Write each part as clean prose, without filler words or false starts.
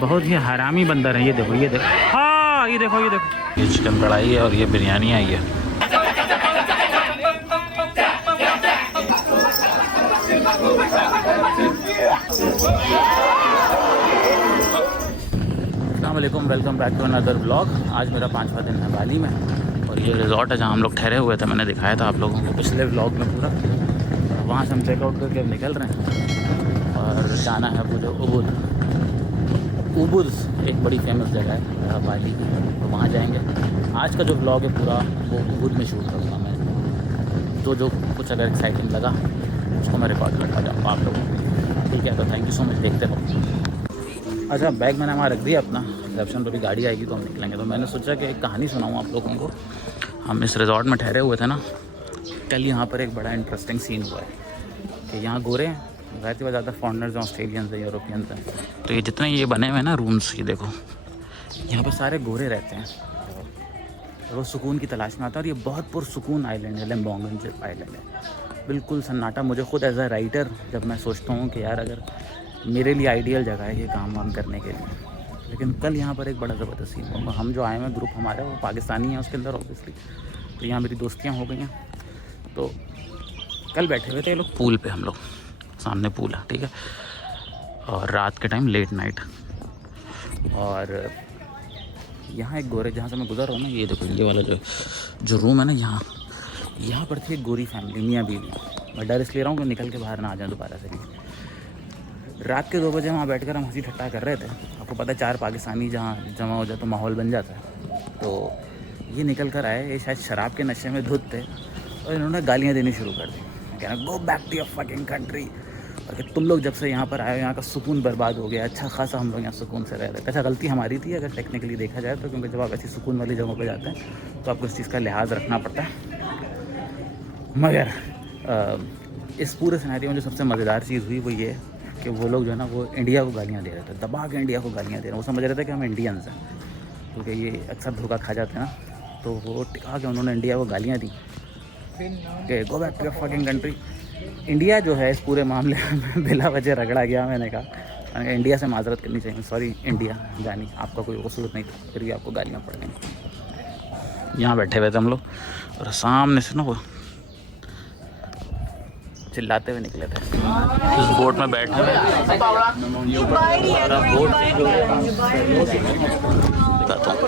बहुत ही हरामी बंदर है। ये देखो, ये देखो, हाँ ये देखो, ये देखो, ये चिकन कढ़ाई है और ये बिरयानी आई है। अस्सलाम वालेकुम, welcome back to another vlog. आज मेरा 5वां दिन है बाली में और ये रिजॉर्ट है जहाँ हम लोग ठहरे हुए थे। मैंने दिखाया था आप लोगों को पिछले व्लॉग में पूरा। वहाँ से हम चेकआउट करके अब निकल रहे हैं और जाना है वो जो उबुद एक बड़ी फेमस जगह है बाली की, तो वहाँ जाएंगे। आज का जो व्लॉग है पूरा वो उबुद में शूट करूँगा मैं। जो कुछ अगर एक्साइटिंग लगा उसको मैं रिकॉर्ड करता जाऊँगा आप लोगों को, ठीक है। तो थैंक यू सो मच, देखते रहो। अच्छा, बैग मैंने वहाँ रख दिया अपना, रिसेप्शन पर भी गाड़ी आएगी तो हम निकलेंगे। तो मैंने सोचा कि एक कहानी सुनाऊँ आप लोगों को। हम इस रिजॉर्ट में ठहरे हुए थे ना, कल यहाँ पर एक बड़ा इंटरेस्टिंग सीन हुआ है कि यहाँ गोरे हैं, ज़ाहिर सी बात ज़्यादा फॉरनर्स हैं, ऑस्ट्रेलियंस हैं, यूरोपियंस हैं। तो ये जितने ये बने हुए हैं ना रूम्स, ये देखो यहाँ पर सारे गोरे रहते हैं। वो सुकून की तलाश में आता है और ये बहुत पुरसुकून आइलैंड है, लिम्बोंगन आइलैंड है, बिल्कुल सन्नाटा। मुझे खुद एज अ राइटर जब मैं सोचता हूँ कि यार अगर मेरे लिए आइडियल जगह है ये काम वाम करने के लिए, लेकिन कल यहाँ पर एक बड़ा ज़बरदस्त सीन हुआ। हम जो आए हैं ग्रुप हमारा वो पाकिस्तानी है उसके अंदर ऑब्वियसली, तो यहाँ मेरी दोस्तियाँ हो गई हैं। तो कल बैठे हुए थे ये लोग पूल पे, हम लोग सामने पूल है, ठीक है, और रात के टाइम लेट नाइट। और यहाँ एक गोरे, जहाँ से मैं गुजर रहा हूँ ना, ये देखो ये वाला जो रूम है ना, यहाँ पर थी एक गोरी फैमिली, मियाँ बीवी। मैं डर इसलिए रहा हूँ कि निकल के बाहर ना आ जाए दोबारा से भी। रात के 2 बजे वहाँ बैठकर हम हंसी ठट्टा कर रहे थे। आपको पता है 4 पाकिस्तानी जहाँ जमा हो जाए तो माहौल बन जाता है। तो ये निकल कर आए, ये शायद शराब के नशे में धुत थे और इन्होंने गालियाँ देनी शुरू कर दी। कह रहा go back to your fucking country, और कि तुम लोग जब से यहाँ पर आए हो यहाँ का सुकून बर्बाद हो गया। अच्छा खासा हम लोग यहाँ सुकून से रह रहे थे। अच्छा, गलती हमारी थी अगर टेक्निकली देखा जाए तो, क्योंकि जब आप ऐसी सुकून वाली जगहों पर जाते हैं तो आपको इस चीज़ का लिहाज रखना पड़ता है। मगर इस पूरे सिनेरियो में जो सबसे मज़ेदार चीज़ हुई वो ये कि वो लोग जो है ना वो इंडिया को गालियाँ दे रहे थे, दबा के इंडिया को गालियाँ दे रहे हैं। वो समझ रहे थे कि हम इंडियंस हैं, क्योंकि ये अक्सर धोखा खा जाते हैं ना। तो वो टिका के उन्होंने इंडिया को गालियाँ दी कि go back to your fucking country. India जो है इस पूरे मामले में बिला वजह रगड़ा गया। मैंने कहा इंडिया से माजरत करनी चाहिए, सॉरी इंडिया जानी, आपका कोई कसूर नहीं था, फिर भी आपको गालियाँ पड़ गई। यहाँ बैठे हुए थे हम लोग और सामने से ना वो चिल्लाते हुए निकले थे। इस बोट में बैठे हुए बोट दिखाता हूँ।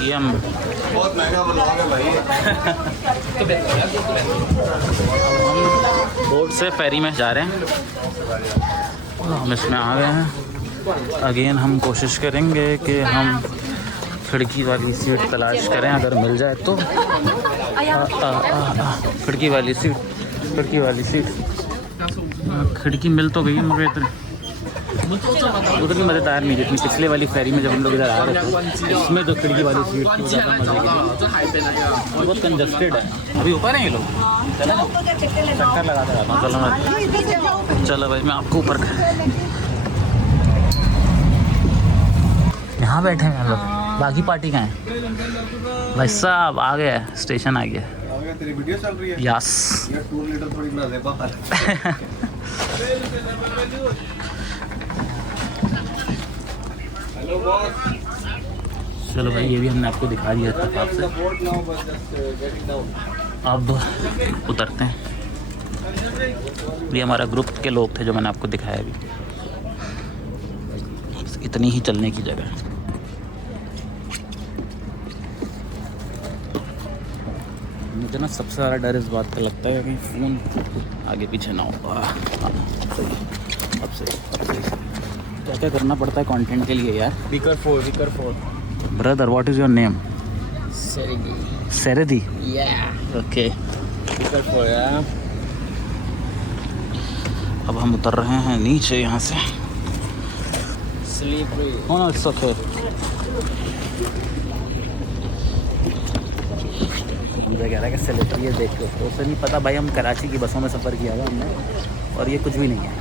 ये हम बहुत महंगा ब्लॉग है भाई। हम बोट से फेरी में जा रहे हैं, हम इसमें आ गए हैं। अगेन हम कोशिश करेंगे कि हम खिड़की वाली सीट तलाश करें, अगर मिल जाए तो। खिड़की वाली सीट खिड़की मिल तो गई मगर उतनी मज़ेदार नहीं जितनी पिछले वाली फेरी में जब हम लोग इधर आ रहे थे। इसमें जो खिड़की वाली सीट थी वो ज़्यादा मज़े की, बहुत कंजस्टेड है। अभी ऊपर हैं ये लोग, चलो ना चक्कर लगाते रहता हूँ। चलो भाई मैं आपको ऊपर यहाँ बैठे हैं हम लोग, बाकी पार्टी कहाँ है? भाई साहब आ गया, स्टेशन आ गया। तेरी वीडियो चल रही है? यस। ये 2 लीटर थोड़ी बना दे बाहर। Hello boss. चलो भाई ये भी हमने आपको दिखा दिया इत्तेफाक से। अब उतरते हैं। ये हमारा ग्रुप के लोग थे जो मैंने आपको दिखाया अभी। इतनी ही चलने की जगह है। मुझे ना सबसे ज़्यादा डर इस बात का लगता है कि फ़ोन आगे पीछे ना हो। अब सही क्या क्या करना पड़ता है कंटेंट के लिए यार। Be careful. Brother what is your name? सेरेदी। Yeah. Okay. Be careful, yeah. अब हम उतर रहे हैं नीचे यहाँ से। Slippery. हाँ इट्स ओके। मुझे कह रहा है कि सेलिब्रिटी ये देख लो, तो उसे नहीं पता भाई हम कराची की बसों में सफ़र किया हुआ हमने, और ये कुछ भी नहीं है।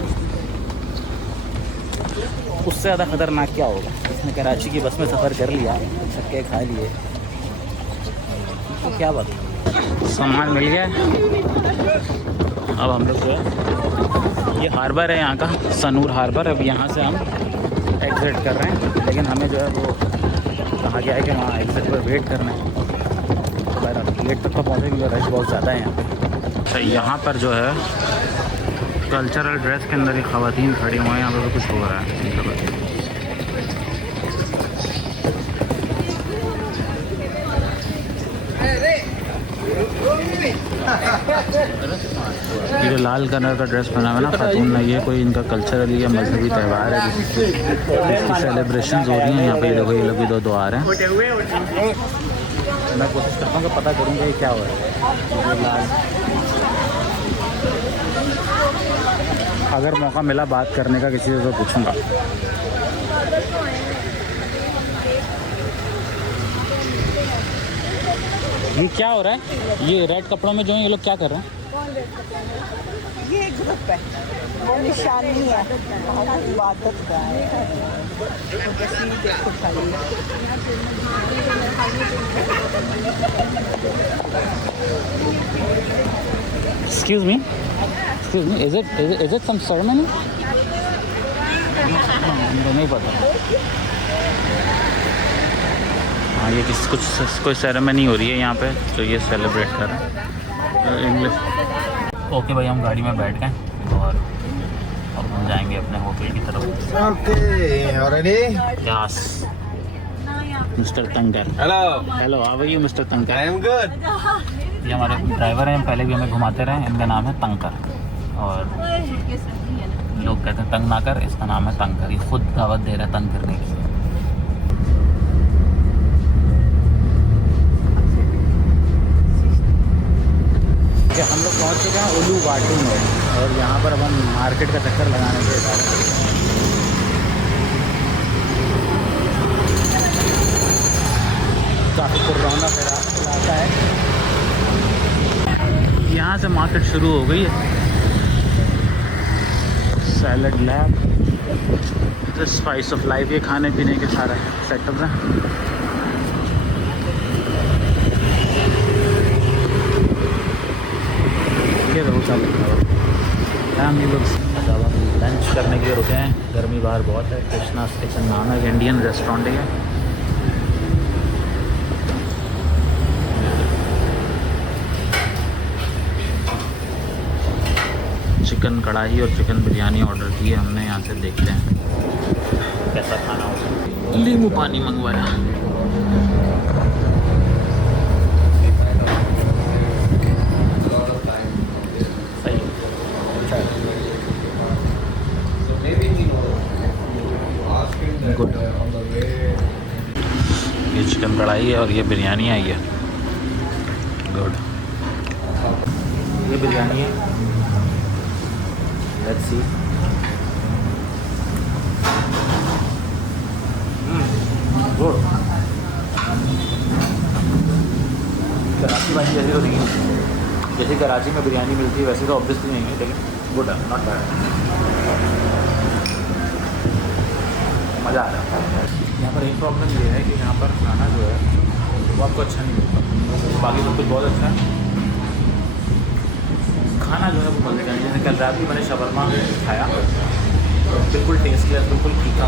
उससे ज़्यादा ख़तरनाक क्या होगा? इसने कराची की बस में सफ़र कर लिया, छक्के खा लिए, तो क्या बात है। सामान मिल गया है। अब हम लोग जो है, ये हार्बर है यहाँ का, सनूर हार्बर। अब यहाँ से हम एग्ज़िट कर रहे हैं, लेकिन हमें जो है वो कहा गया है कि वहाँ एग्ज़िट पर वेट करना है। तो बहरहाल लेट तक तो पहुँचे क्योंकि रश बहुत ज़्यादा है यहाँ पे। अच्छा, यहाँ पर जो है कल्चरल ड्रेस के अंदर ही ख़वातीन खड़ी हुई हैं। यहाँ पर भी कुछ हो रहा है। ये जो लाल कलर का ड्रेस पहना हुआ है ना खातून ने, ये कोई इनका कल्चरली या मजहबी त्यौहार है जिसकी सेलिब्रेशन हो रही हैं। यहाँ पे ये लोग भी दो आ रहे हैं। मैं कोशिश करता हूँ कि पता करूँगा ये क्या हो रहा है। लाल, अगर मौका मिला बात करने का किसी से तो पूछूंगा। ये क्या हो रहा है? ये रेड कपड़ों में जो है ये लोग क्या कर रहे हैं? ये ग्रुप है, वो निशानी है, हम इबादत का है। तो तस्वीर देखो खाली। Excuse me, is it some ceremony? मुझे नहीं पता। हाँ, ये कोई सेरेमनी हो रही है यहाँ पे, तो ये सेलिब्रेट कर रहे हैं इंग्लिश। ओके भाई, हम गाड़ी में बैठ गए और अब हम जाएंगे अपने होटल की तरफ। Okay, already? Yes, mister Tankar. Hello. Hello, how are you mister Tankar? I am good. ये हमारे ड्राइवर हैं, पहले भी हमें घुमाते रहे। इनका नाम है तंकर और लोग कहते हैं तंग ना कर, इसका नाम है तंकर। ये खुद दावत दे रहा है तंग करने की। हम लोग पहुंच चुके हैं उलू वाटू में और यहाँ पर अब हम मार्केट का चक्कर लगाने के बाद काफ़ी पुराना इलाका है। यहाँ से मार्केट शुरू हो गई है। Salad lab, the spice of life, ये खाने पीने के सारे सेटअप हैं। ये तो हम ये लोग लंच करने के लिए रुके हैं। गर्मी बाहर बहुत है। कृष्णास किचन नाम है, इंडियन रेस्टोरेंट है। चिकन कढ़ाई और चिकन बिरयानी ऑर्डर की है हमने। यहाँ से देखते हैं कैसा खाना होगा। नींबू पानी मंगवाया। गुड। ये चिकन कढ़ाई है और ये बिरयानी आई है। गुड। ये बिरयानी है। Let's see. गुड। कराची वाली जैसी तो नहीं है, जैसे कराची में बिरयानी मिलती है वैसे तो ऑब्वियसली नहीं है, लेकिन गुड है, नॉट बैड। मज़ा आ रहा है। यहाँ पर एक प्रॉब्लम ये है कि यहाँ पर खाना जो है वो आपको अच्छा नहीं मिलता। बाकी सब कुछ बहुत अच्छा है, खाना जो है वो बहुत अच्छा है। जैसे कल रात भी मैंने शवरमा खाया, तो बिल्कुल टेस्टलेस, बिल्कुल फीका।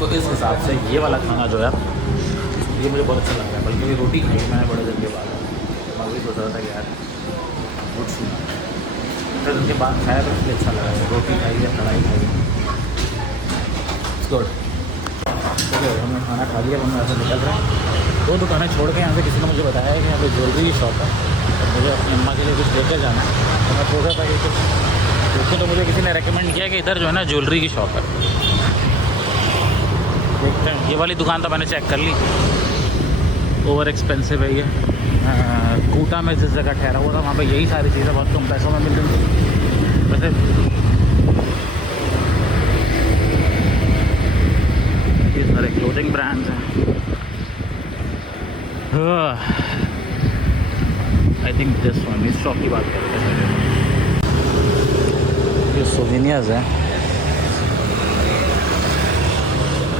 तो इस हिसाब से ये वाला खाना जो है ये मुझे बहुत अच्छा लग रहा है। बल्कि अभी रोटी खाई मैंने बड़े दिन के बाद। मैं वही सोच रहा था कि यार गुड सुना, फिर दिन के बाद खाया तो इसलिए अच्छा लगा। रोटी खाई है, कढ़ाई खाई है, गुड। चलो हमने खाना खा लिया, हम यहाँ से निकल रहे हैं। 2 दुकानें छोड़ के यहाँ से किसी ने मुझे बताया है कि यहाँ पे ज्वेलरी की शॉप है और मुझे अपनी अम्मा के लिए कुछ लेकर जाना है। तो मैं सोचा था कि कुछ देखो, तो मुझे किसी ने रेकमेंड किया कि इधर जो है ना ज्वेलरी की शॉप है। देखते हैं। ये वाली दुकान तो मैंने चेक कर ली, ओवर एक्सपेंसिव है ये। कूटा में जिस जगह ठहरा हुआ था वहाँ पे यही सारी चीज़ें बहुत कम पैसों में मिल रही थी। वैसे ये सारे क्लोथिंग ब्रांड्स हैं। आई थिंक दिस वन, इस शॉप की बात करते हैं। ये सोवेनियर्स हैं,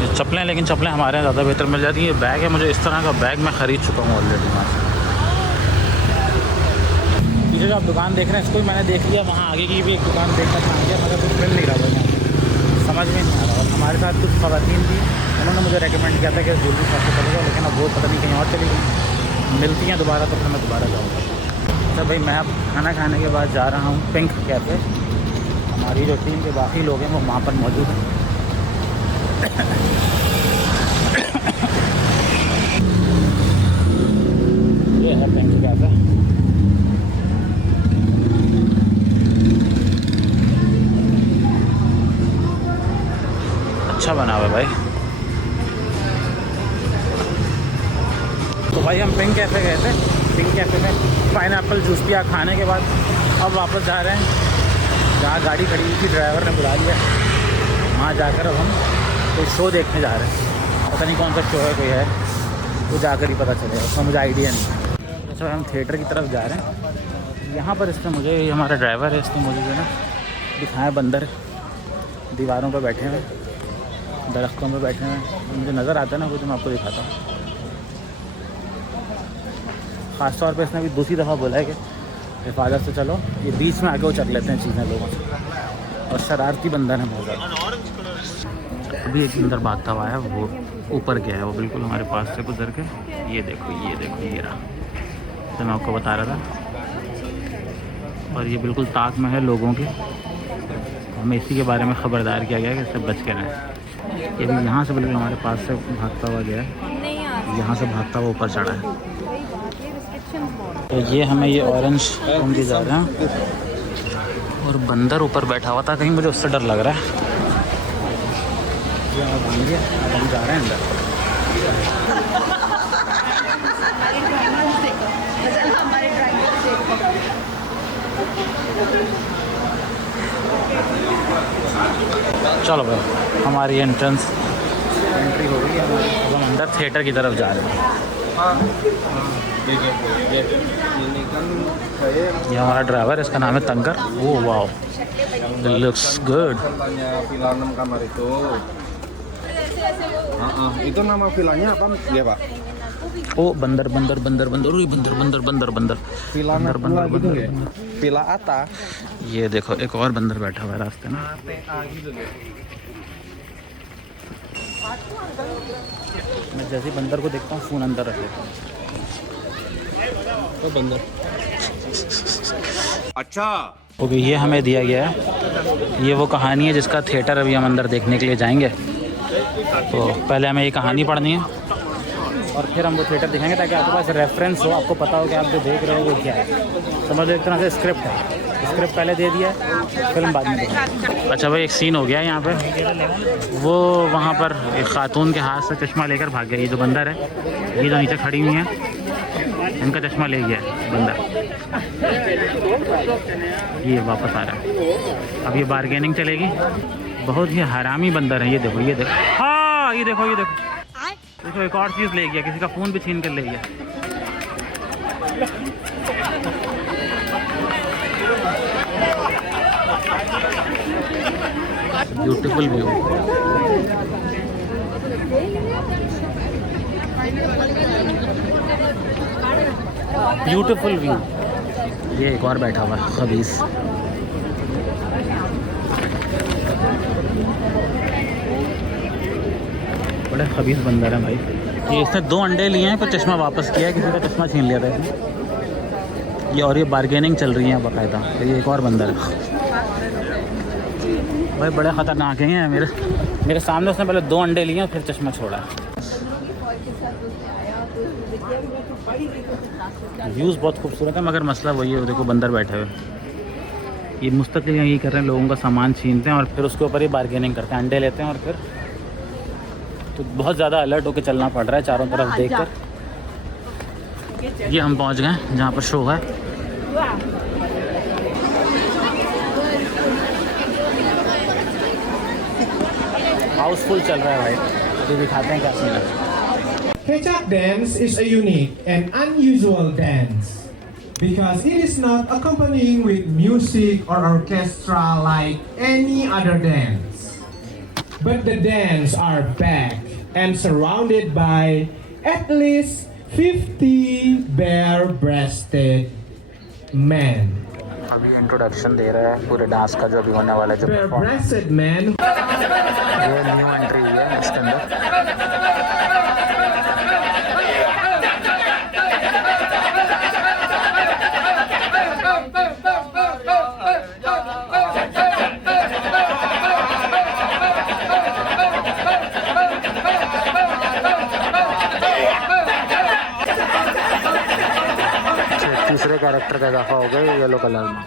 ये चप्पलें, लेकिन चप्पलें हमारे यहाँ ज़्यादा बेहतर मिल जाती है। ये बैग है, मुझे इस तरह का बैग मैं ख़रीद चुका हूँ ऑलरेडी वहाँ से। जो आप दुकान देख रहे हैं इसको भी मैंने देख लिया, वहाँ आगे की भी एक दुकान देखकर खा गया, मगर कुछ मिल नहीं रहा था यहाँ, समझ में नहीं आ रहा। और हमारे साथ कुछ ख़वातीन थी, उन्होंने मुझे रेकमेंड किया था कि ज्वेलरी शॉप से चलेगा, लेकिन अब वो पता नहीं कहीं और चली गई। मिलती हैं दोबारा तो फिर मैं दोबारा जाऊँगा। अच्छा भाई, मैं अब खाना खाने के बाद जा रहा हूँ पिंक कैफ़े। हमारी जो टीम के बाकी लोग हैं वो वहाँ पर मौजूद हैं। ये है पिंक कैफ़े। अच्छा बना हुआ है भाई। तो भाई हम पिंक कैफ़े गए थे, पिंक कैफ़े में पाइनएप्पल जूस पिया खाने के बाद। अब वापस जा रहे हैं जहाँ गाड़ी खड़ी हुई थी, ड्राइवर ने बुला लिया, वहाँ जाकर अब हम कोई शो देखने जा रहे हैं। पता नहीं कौन सा शो है, कोई है वो जाकर ही पता चलेगा, उसका मुझे आइडिया नहीं। अच्छा हम थिएटर की तरफ जा रहे हैं। यहाँ पर इसने मुझे, हमारा ड्राइवर है, इसने मुझे जो है ना दिखाया बंदर दीवारों पर बैठे हुए, दरख्तों में बैठे हुए मुझे नज़र आता है ना कुछ, मैं आपको दिखाता हूँ। ख़ास तौर पे इसने अभी दूसरी दफ़ा बोला है कि हिफाजत से चलो, ये बीच में आके वो चक लेते हैं चीज़ें लोगों से, और शरारती बंदर है बहुत ज़्यादा। अभी एक अंदर भागता हुआ है, वो ऊपर गया है, वो बिल्कुल हमारे पास से गुजर के, ये देखो ये देखो ये रहा, तो मैं आपको बता रहा था। और ये बिल्कुल ताक में है लोगों के, हमें इसी के बारे में ख़बरदार किया गया कि इससे बच के रहें। ये भी यहाँ से बिल्कुल हमारे पास से भागता हुआ गया है, यहाँ से भागता हुआ ऊपर चढ़ा है। तो ये हमें ये ऑरेंज रूम भी जा रहे हैं, और बंदर ऊपर बैठा हुआ था, कहीं मुझे उससे डर लग रहा है। ये अब हम जा रहे हैं अंदर। चलो भाई, हमारी एंट्री हो गई है, अब हम अंदर थिएटर की तरफ जा रहे हैं। ये हमारा ड्राइवर है, इसका नाम है Tankar. Oh wow, looks good. Film kamar itu nama vilanya apa ya Pak? ओ बंदर बंदर बंदर बंदर, ओए बंदर बंदर बंदर बंदर Villa बंदर बंदर gitu बंदर ya? Villa Atta. ये देखो एक और बंदर बैठा हुआ है रास्ते में। मैं जैसे ही बंदर को देखता हूँ फ़ोन अंदर रख लेता हूँ। तो बंदर अच्छा। ओके, ये हमें दिया गया है, ये वो कहानी है जिसका थिएटर अभी हम अंदर देखने के लिए जाएंगे। तो पहले हमें ये कहानी पढ़नी है और फिर हम वो थिएटर दिखाएंगे, ताकि आपके पास रेफरेंस हो, आपको पता हो कि आप जो देख रहे हो वो क्या है। समझ लो एक तरह से स्क्रिप्ट है, स्क्रिप्ट पहले दे दिया है, फिल्म बाद में देखेंगे। अच्छा भाई, एक सीन हो गया है यहाँ पे, वो वहाँ पर एक खातून के हाथ से चश्मा लेकर भाग गया। ये जो बंदर है, ये जो नीचे खड़ी हुई हैं, इनका चश्मा ले गया है बंदर, ये वापस आ रहा है। अब ये बार्गेनिंग चलेगी। बहुत ही हरामी बंदर है, ये देखो ये देखो, हाँ ये देखो ये देखो देखो, एक और चीज़ ले गया, किसी का फ़ोन भी छीन कर ले गया। Beautiful view, beautiful view. ये एक और बैठा हुआ है खबीस। बड़े खबीस बंदर है भाई। ये इसने 2 अंडे लिए हैं, फिर चश्मा वापस किया है, किसी का चश्मा छीन लिया था इसने। ये और ये बार्गेनिंग चल रही है बाकायदा। तो ये एक और बंदर है भाई, बड़े ख़तरनाक हैं। मेरे सामने उसने पहले 2 अंडे लिए फिर चश्मा छोड़ा। व्यूज़ बहुत खूबसूरत है, मगर मसला वही है, देखो बंदर बैठे हुए, ये मुस्तकिल यही कर रहे हैं, लोगों का सामान छीनते हैं और फिर उसके ऊपर ही बार्गेनिंग करते हैं, अंडे लेते हैं और फिर तो बहुत ज़्यादा अलर्ट होकर चलना पड़ रहा है चारों तरफ देखकर। ये हम पहुंच गए जहाँ पर शो है। हाउसफुल चल रहा है भाई, तो दिखाते हैं क्या सीन है। Kecak dance is a unique and unusual dance because it is not accompanying with music or orchestra like any other dance. But the dance are back and surrounded by at least 50 bare-breasted men. अभी introduction दे रहा है पूरे dance का जो अभी होने वाला है, जो Bare-breasted men. ये न्यू एंट्री हुई है इसके अंदर। तीसरे कैरेक्टर का इजाफा हो गया येलो कलर में।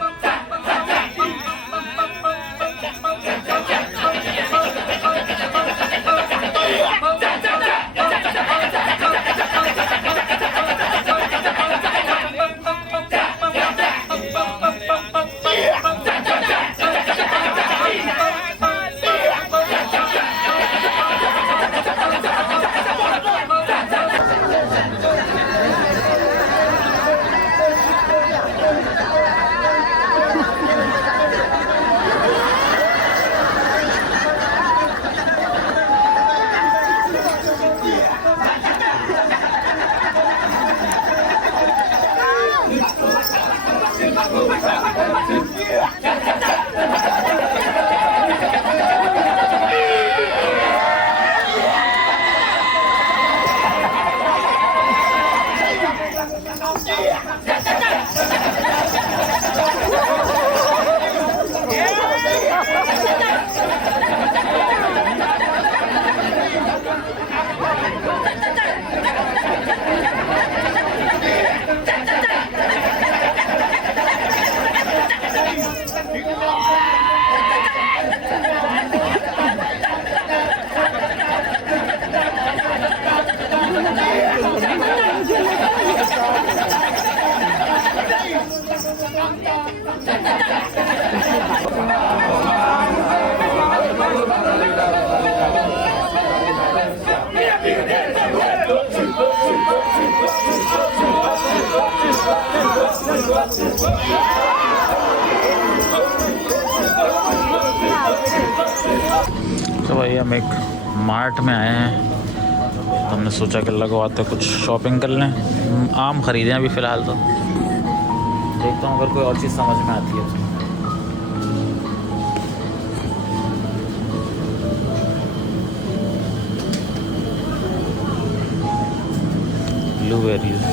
तो भाई हम एक मार्ट में आए हैं, हमने सोचा कि लगवाते कुछ शॉपिंग कर लें। आम ख़रीदे अभी फ़िलहाल, तो देखता हूँ अगर कोई और चीज़ समझ में आती है तो। ब्लूबेरीज,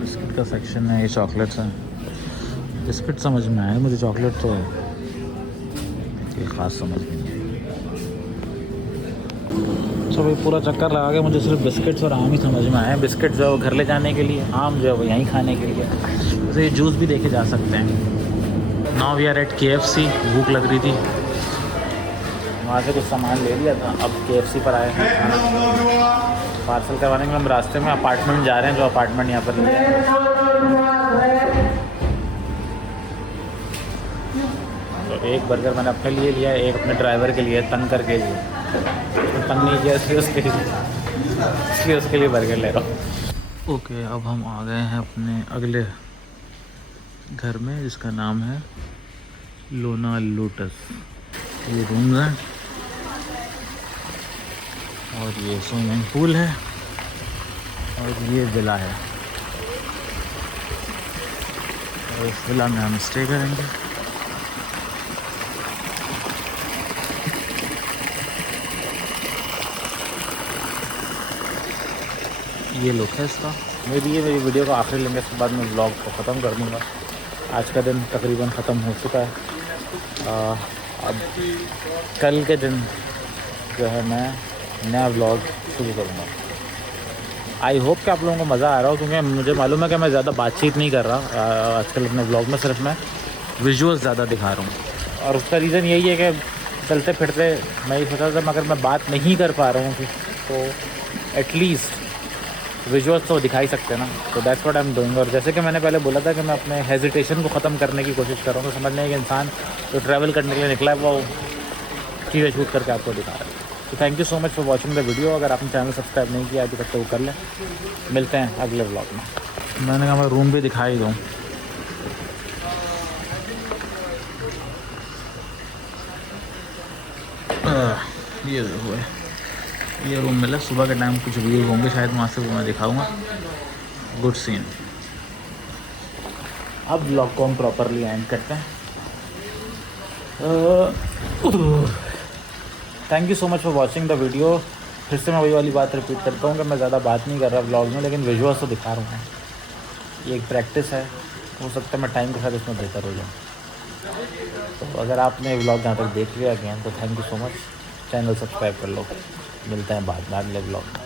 बिस्किट का सेक्शन है, ये चॉकलेट्स हैं। बिस्किट समझ में आए मुझे, चॉकलेट तो ये ख़ास समझ में नहीं आई। तो भाई पूरा चक्कर लगा के मुझे सिर्फ बिस्किट्स और आम ही समझ में आए। बिस्किट जो है वो घर ले जाने के लिए, आम जो है वो यहीं खाने के लिए। वैसे ये जूस भी देखे जा सकते हैं। Now we are at KFC, भूख लग रही थी, वहाँ से कुछ सामान ले लिया था, अब KFC पर आए हैं पार्सल करवाने के लिए। हम रास्ते में अपार्टमेंट जा रहे हैं, जो अपार्टमेंट यहाँ पर लिया है। तो एक बर्गर मैंने अपने लिए लिया, एक अपने ड्राइवर के लिए, तंग करके लिए। तो तंग नहीं किया इसलिए उसके लिए बर्गर ले रहा हूँ। ओके, अब हम आ गए हैं अपने अगले घर में, जिसका नाम है लोना लोटस। ये रूम्स हैं और ये स्विमिंग पूल है और ये विला है, और इस विला में हम स्टे करेंगे। ये लुक है इसका। ये मेरी वीडियो का आखिरी लिंक है, इसके बाद मैं व्लॉग को ख़त्म कर दूँगा। आज का दिन तकरीबन ख़त्म हो चुका है। अब कल के दिन जो है मैं नया व्लॉग शुरू करूँगा। आई होप कि आप लोगों को मज़ा आ रहा हो, क्योंकि मुझे मालूम है कि मैं ज़्यादा बातचीत नहीं कर रहा आजकल अपने व्लॉग में, सिर्फ मैं विजुअल्स ज़्यादा दिखा रहा हूँ। और उसका रीज़न यही है कि चलते फिरते मैं ये सोचा था, अगर मैं बात नहीं कर पा रहा हूँ तो एटलीस्ट विजुअल्स तो दिखा ही सकते हैं ना। तो that's what I am doing. और जैसे कि मैंने पहले बोला था कि मैं अपने हेजिटेशन को ख़त्म करने की कोशिश कर रहा हूँ। तो समझने है कि इंसान जो ट्रैवल करने के लिए निकला है वो चीज़ें शूट करके आपको दिखा रहा है। तो thank you so much for watching the video. अगर आपने चैनल सब्सक्राइब नहीं किया अभी तक तो वो कर लें। मिलते हैं अगले व्लॉग में। मैंने कहा मैं रूम भी दिखाई दूँ। ये देखो है, ये रूम मिला। सुबह के टाइम कुछ व्यू होंगे शायद वहाँ से, वो मैं दिखाऊंगा। Good scene. अब व्लॉग को हम प्रॉपरली एंड करते हैं। Thank you so much for watching the video. फिर से मैं वही वाली बात रिपीट करता हूँ कि मैं ज़्यादा बात नहीं कर रहा व्लॉग में, लेकिन विजुअल्स तो दिखा रहा हूँ। ये एक प्रैक्टिस है, हो सकता है मैं टाइम के साथ इसमें बेहतर हो जाऊँ। तो अगर आपने व्लॉग यहाँ तक देख लिया अगेन तो thank you so much. Channel subscribe कर लो। मिलते हैं बाद में अगले व्लॉग में।